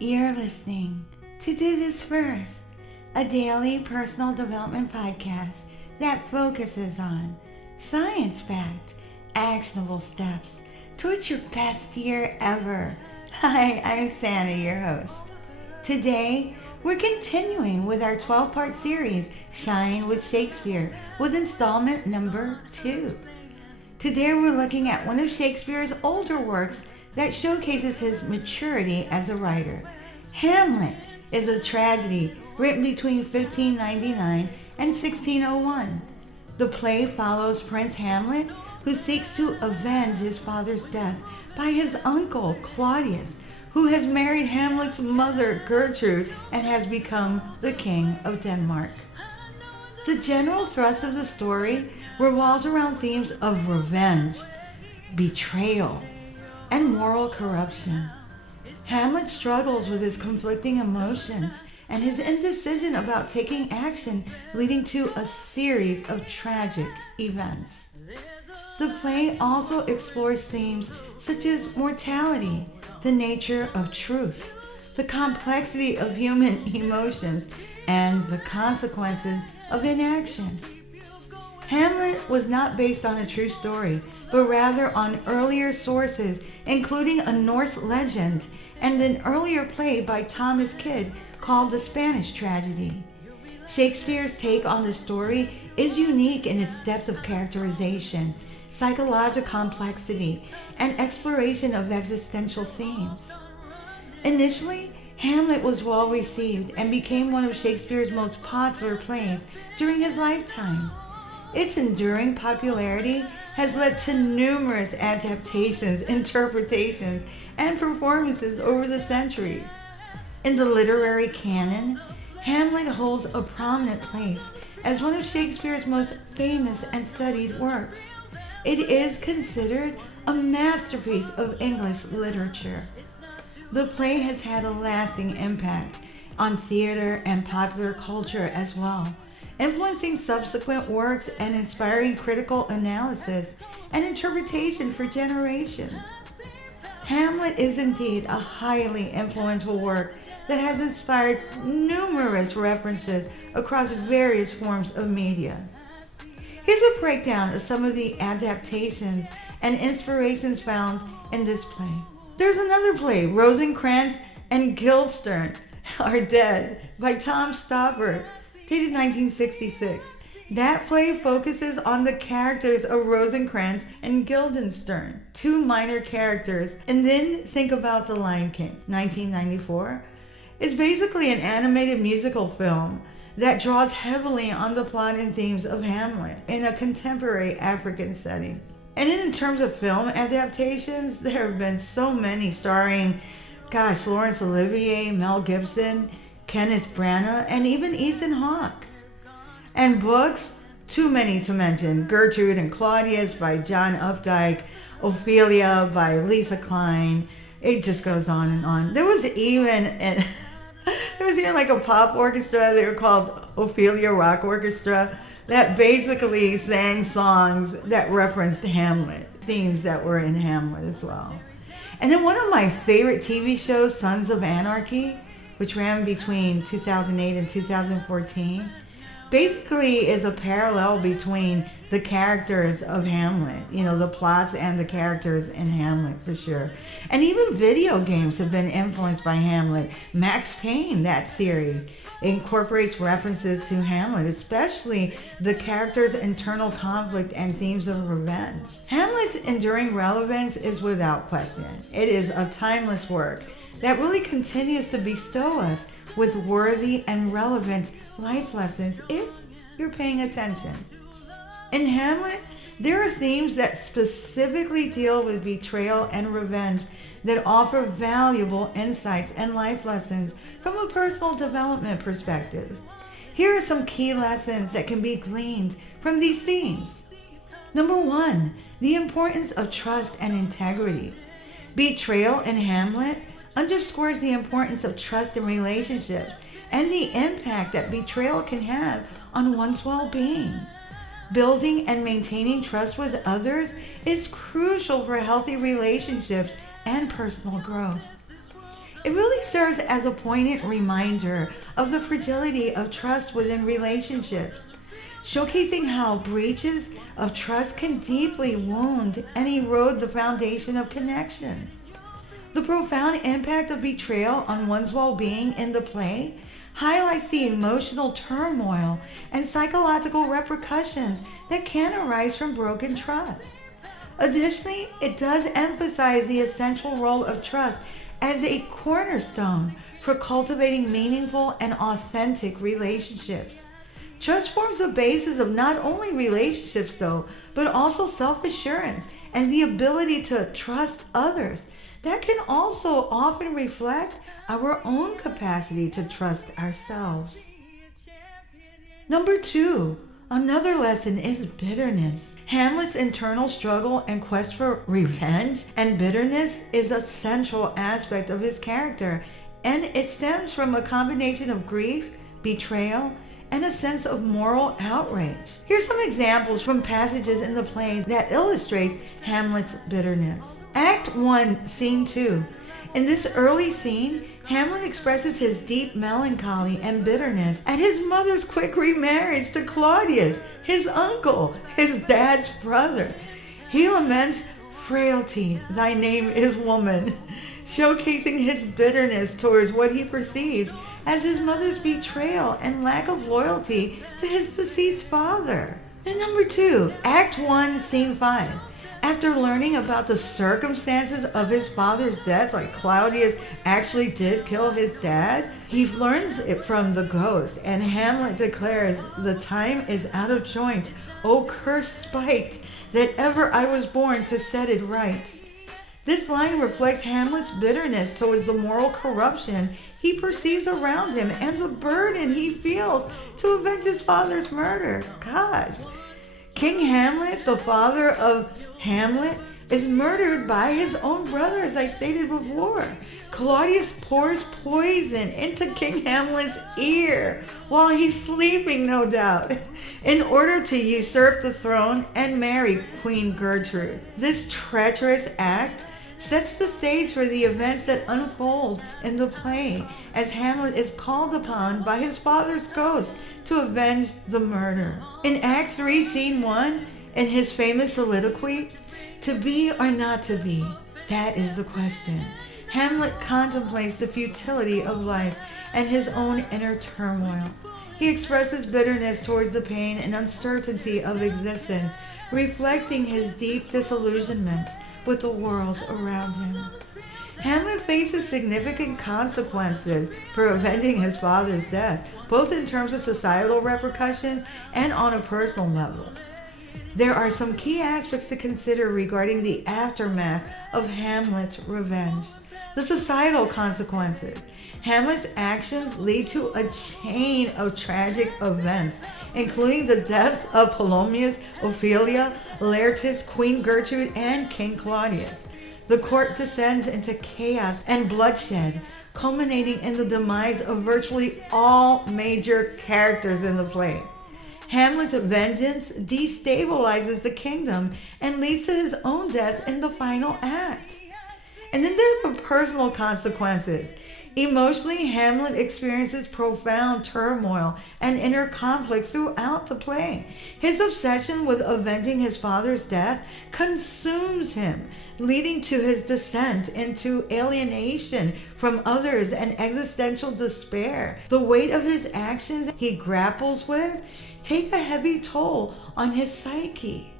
You're listening to Do This First, a daily personal development podcast that focuses on science-backed, actionable steps towards your best year ever. Hi, I'm Santa, your host. Today, we're continuing with our 12-part series, Shine with Shakespeare, with installment number 2. Today, we're looking at one of Shakespeare's older works that showcases his maturity as a writer. Hamlet is a tragedy written between 1599 and 1601. The play follows Prince Hamlet, who seeks to avenge his father's death by his uncle, Claudius, who has married Hamlet's mother, Gertrude, and has become the king of Denmark. The general thrust of the story revolves around themes of revenge, betrayal, and moral corruption. Hamlet struggles with his conflicting emotions and his indecision about taking action, leading to a series of tragic events. The play also explores themes such as mortality, the nature of truth, the complexity of human emotions, and the consequences of inaction. Hamlet was not based on a true story, but rather on earlier sources, including a Norse legend and an earlier play by Thomas Kyd called The Spanish Tragedy. Shakespeare's take on the story is unique in its depth of characterization, psychological complexity, and exploration of existential themes. Initially, Hamlet was well received and became one of Shakespeare's most popular plays during his lifetime. Its enduring popularity has led to numerous adaptations, interpretations, and performances over the centuries. In the literary canon, Hamlet holds a prominent place as one of Shakespeare's most famous and studied works. It is considered a masterpiece of English literature. The play has had a lasting impact on theater and popular culture as well, influencing subsequent works and inspiring critical analysis and interpretation for generations. Hamlet is indeed a highly influential work that has inspired numerous references across various forms of media. Here's a breakdown of some of the adaptations and inspirations found in this play. There's another play, Rosencrantz and Guildenstern Are Dead, by Tom Stoppard, dated 1966. That play focuses on the characters of Rosencrantz and Guildenstern, two minor characters, and then think about The Lion King, 1994. It's basically an animated musical film that draws heavily on the plot and themes of Hamlet in a contemporary African setting. And then in terms of film adaptations, there have been so many starring, Laurence Olivier, Mel Gibson, Kenneth Branagh, and even Ethan Hawke. And books, too many to mention. Gertrude and Claudius by John Updike, Ophelia by Lisa Klein. It just goes on and on. There was even like a pop orchestra. They were called Ophelia Rock Orchestra that basically sang songs that referenced Hamlet, themes that were in Hamlet as well. And then one of my favorite TV shows, Sons of Anarchy, which ran between 2008 and 2014, basically is a parallel between the characters of Hamlet, the plots and the characters in Hamlet for sure. And even video games have been influenced by Hamlet. Max Payne, that series, incorporates references to Hamlet, especially the character's internal conflict and themes of revenge. Hamlet's enduring relevance is without question. It is a timeless work that really continues to bestow us with worthy and relevant life lessons if you're paying attention. In Hamlet, there are themes that specifically deal with betrayal and revenge that offer valuable insights and life lessons from a personal development perspective. Here are some key lessons that can be gleaned from these themes. Number 1, the importance of trust and integrity. Betrayal in Hamlet underscores the importance of trust in relationships and the impact that betrayal can have on one's well-being. Building and maintaining trust with others is crucial for healthy relationships and personal growth. It really serves as a poignant reminder of the fragility of trust within relationships, showcasing how breaches of trust can deeply wound and erode the foundation of connections. The profound impact of betrayal on one's well-being in the play highlights the emotional turmoil and psychological repercussions that can arise from broken trust. Additionally, it does emphasize the essential role of trust as a cornerstone for cultivating meaningful and authentic relationships. Trust forms the basis of not only relationships, though, but also self-assurance and the ability to trust others. That can also often reflect our own capacity to trust ourselves. Number 2, another lesson is bitterness. Hamlet's internal struggle and quest for revenge and bitterness is a central aspect of his character, and it stems from a combination of grief, betrayal, and a sense of moral outrage. Here's some examples from passages in the play that illustrates Hamlet's bitterness. Act 1, Scene 2. In this early scene, Hamlet expresses his deep melancholy and bitterness at his mother's quick remarriage to Claudius, his uncle, his dad's brother. He laments, "Frailty, thy name is woman," showcasing his bitterness towards what he perceives as his mother's betrayal and lack of loyalty to his deceased father. And number 2, Act 1, Scene 5. After learning about the circumstances of his father's death, like Claudius actually did kill his dad, he learns it from the ghost, and Hamlet declares, "The time is out of joint, O cursed spite, that ever I was born to set it right." This line reflects Hamlet's bitterness towards the moral corruption he perceives around him and the burden he feels to avenge his father's murder. Gosh. King Hamlet, the father of Hamlet, is murdered by his own brother, as I stated before. Claudius pours poison into King Hamlet's ear while he's sleeping, no doubt, in order to usurp the throne and marry Queen Gertrude. This treacherous act sets the stage for the events that unfold in the play as Hamlet is called upon by his father's ghost to avenge the murder. In Act 3, Scene 1, in his famous soliloquy, "To be or not to be, that is the question," Hamlet contemplates the futility of life and his own inner turmoil. He expresses bitterness towards the pain and uncertainty of existence, reflecting his deep disillusionment with the world around him. Hamlet faces significant consequences for avenging his father's death, both in terms of societal repercussions and on a personal level. There are some key aspects to consider regarding the aftermath of Hamlet's revenge. The societal consequences. Hamlet's actions lead to a chain of tragic events, including the deaths of Polonius, Ophelia, Laertes, Queen Gertrude, and King Claudius. The court descends into chaos and bloodshed, culminating in the demise of virtually all major characters in the play. Hamlet's vengeance destabilizes the kingdom and leads to his own death in the final act. And then there's the personal consequences. Emotionally, Hamlet experiences profound turmoil and inner conflict throughout the play. His obsession with avenging his father's death consumes him, leading to his descent into alienation from others and existential despair. The weight of his actions he grapples with take a heavy toll on his psyche.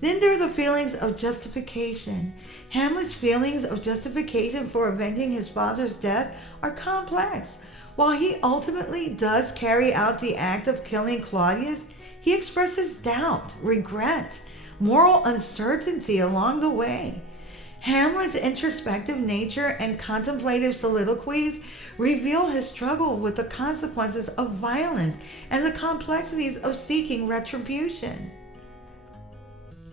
Then there are the feelings of justification. Hamlet's feelings of justification for avenging his father's death are complex. While he ultimately does carry out the act of killing Claudius, he expresses doubt, regret, moral uncertainty along the way. Hamlet's introspective nature and contemplative soliloquies reveal his struggle with the consequences of violence and the complexities of seeking retribution.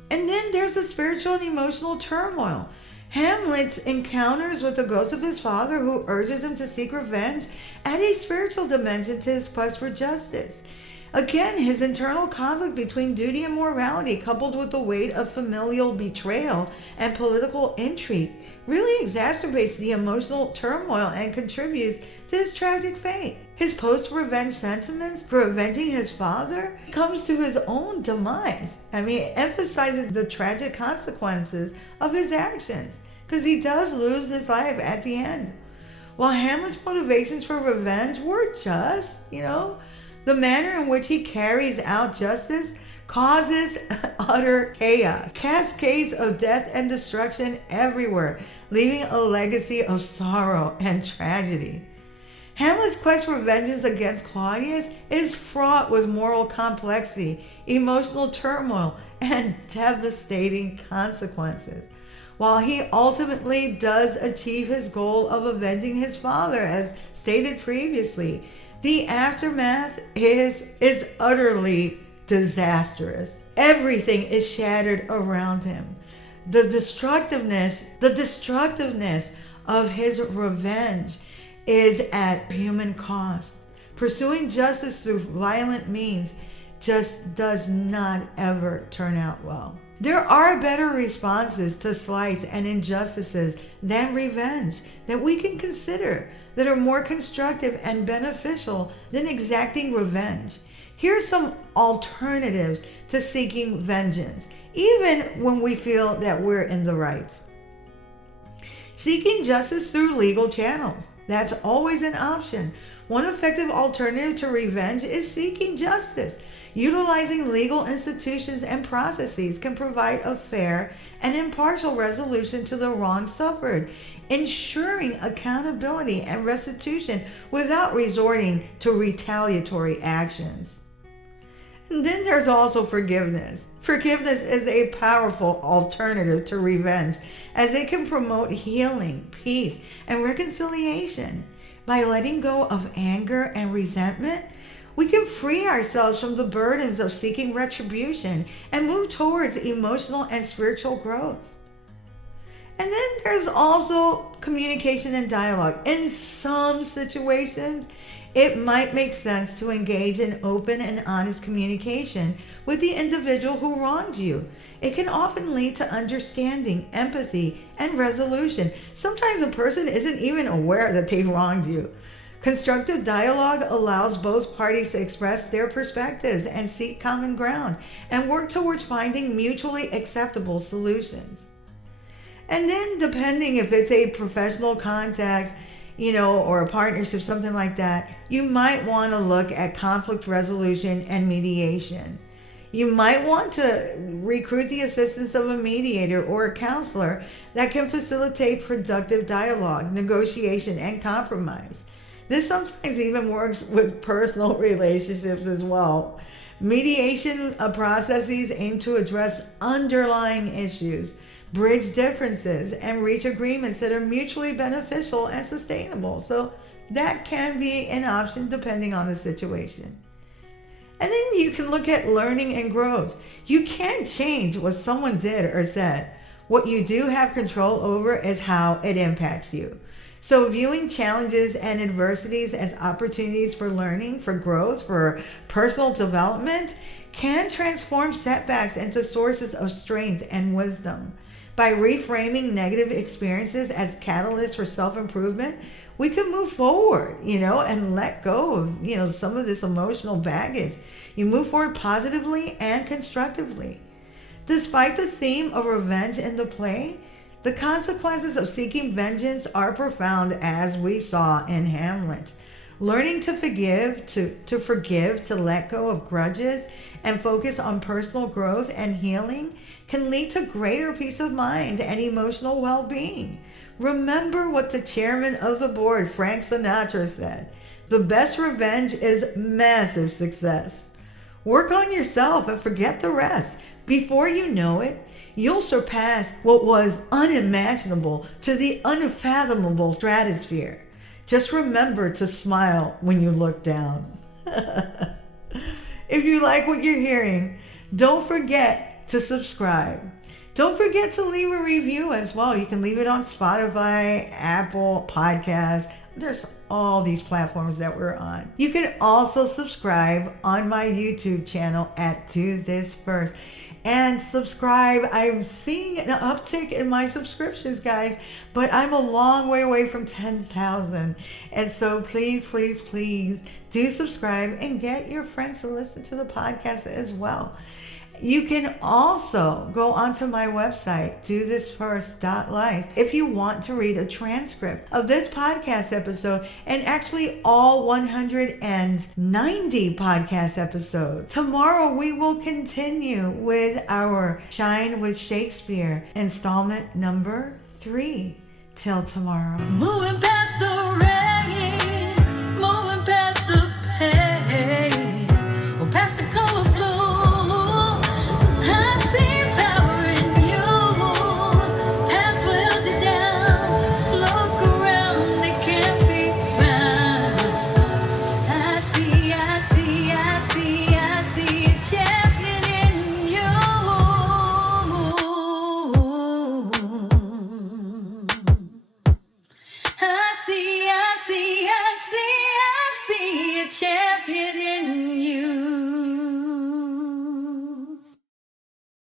And then there's the spiritual and emotional turmoil. Hamlet's encounters with the ghost of his father, who urges him to seek revenge, add a spiritual dimension to his quest for justice. Again, his internal conflict between duty and morality, coupled with the weight of familial betrayal and political intrigue, really exacerbates the emotional turmoil and contributes to his tragic fate. His post-revenge sentiments for avenging his father comes to his own demise. It emphasizes the tragic consequences of his actions, because he does lose his life at the end. While Hamlet's motivations for revenge were just, the manner in which he carries out justice causes utter chaos, cascades of death and destruction everywhere, leaving a legacy of sorrow and tragedy. Hamlet's quest for vengeance against Claudius is fraught with moral complexity, emotional turmoil, and devastating consequences. While he ultimately does achieve his goal of avenging his father, as stated previously, the aftermath is utterly disastrous. Everything is shattered around him. The destructiveness of his revenge is at human cost. Pursuing justice through violent means just does not ever turn out well. There are better responses to slights and injustices than revenge that we can consider that are more constructive and beneficial than exacting revenge. Here are some alternatives to seeking vengeance, even when we feel that we're in the right. Seeking justice through legal channels. That's always an option. One effective alternative to revenge is seeking justice. Utilizing legal institutions and processes can provide a fair and impartial resolution to the wrong suffered, ensuring accountability and restitution without resorting to retaliatory actions. And then there's also forgiveness. Forgiveness is a powerful alternative to revenge, as it can promote healing, peace, and reconciliation. By letting go of anger and resentment, we can free ourselves from the burdens of seeking retribution and move towards emotional and spiritual growth. And then there's also communication and dialogue. In some situations, it might make sense to engage in open and honest communication with the individual who wronged you. It can often lead to understanding, empathy, and resolution. Sometimes a person isn't even aware that they wronged you. Constructive dialogue allows both parties to express their perspectives and seek common ground and work towards finding mutually acceptable solutions. And then, depending if it's a professional contact, or a partnership, something like that, you might want to look at conflict resolution and mediation. You might want to recruit the assistance of a mediator or a counselor that can facilitate productive dialogue, negotiation, and compromise. This sometimes even works with personal relationships as well. Mediation processes aim to address underlying issues, bridge differences, and reach agreements that are mutually beneficial and sustainable. So that can be an option depending on the situation. And then you can look at learning and growth. You can't change what someone did or said. What you do have control over is how it impacts you. So viewing challenges and adversities as opportunities for learning, for growth, for personal development can transform setbacks into sources of strength and wisdom. By reframing negative experiences as catalysts for self-improvement, we can move forward, and let go of, some of this emotional baggage. You move forward positively and constructively. Despite the theme of revenge in the play, the consequences of seeking vengeance are profound, as we saw in Hamlet. Learning to forgive, to let go of grudges, and focus on personal growth and healing can lead to greater peace of mind and emotional well-being. Remember what the chairman of the board, Frank Sinatra, said: "The best revenge is massive success." Work on yourself and forget the rest. Before you know it, you'll surpass what was unimaginable to the unfathomable stratosphere. Just remember to smile when you look down. If you like what you're hearing, don't forget to subscribe. Don't forget to leave a review as well. You can leave it on Spotify, Apple Podcasts. There's all these platforms that we're on. You can also subscribe on my YouTube channel at Do This First. And subscribe. I'm seeing an uptick in my subscriptions, guys, but I'm a long way away from 10,000. And so please, please, please do subscribe and get your friends to listen to the podcast as well. You can also go onto my website, dothisfirst.life, if you want to read a transcript of this podcast episode and actually all 190 podcast episodes. Tomorrow we will continue with our Shine with Shakespeare installment number 3. Till tomorrow. Moving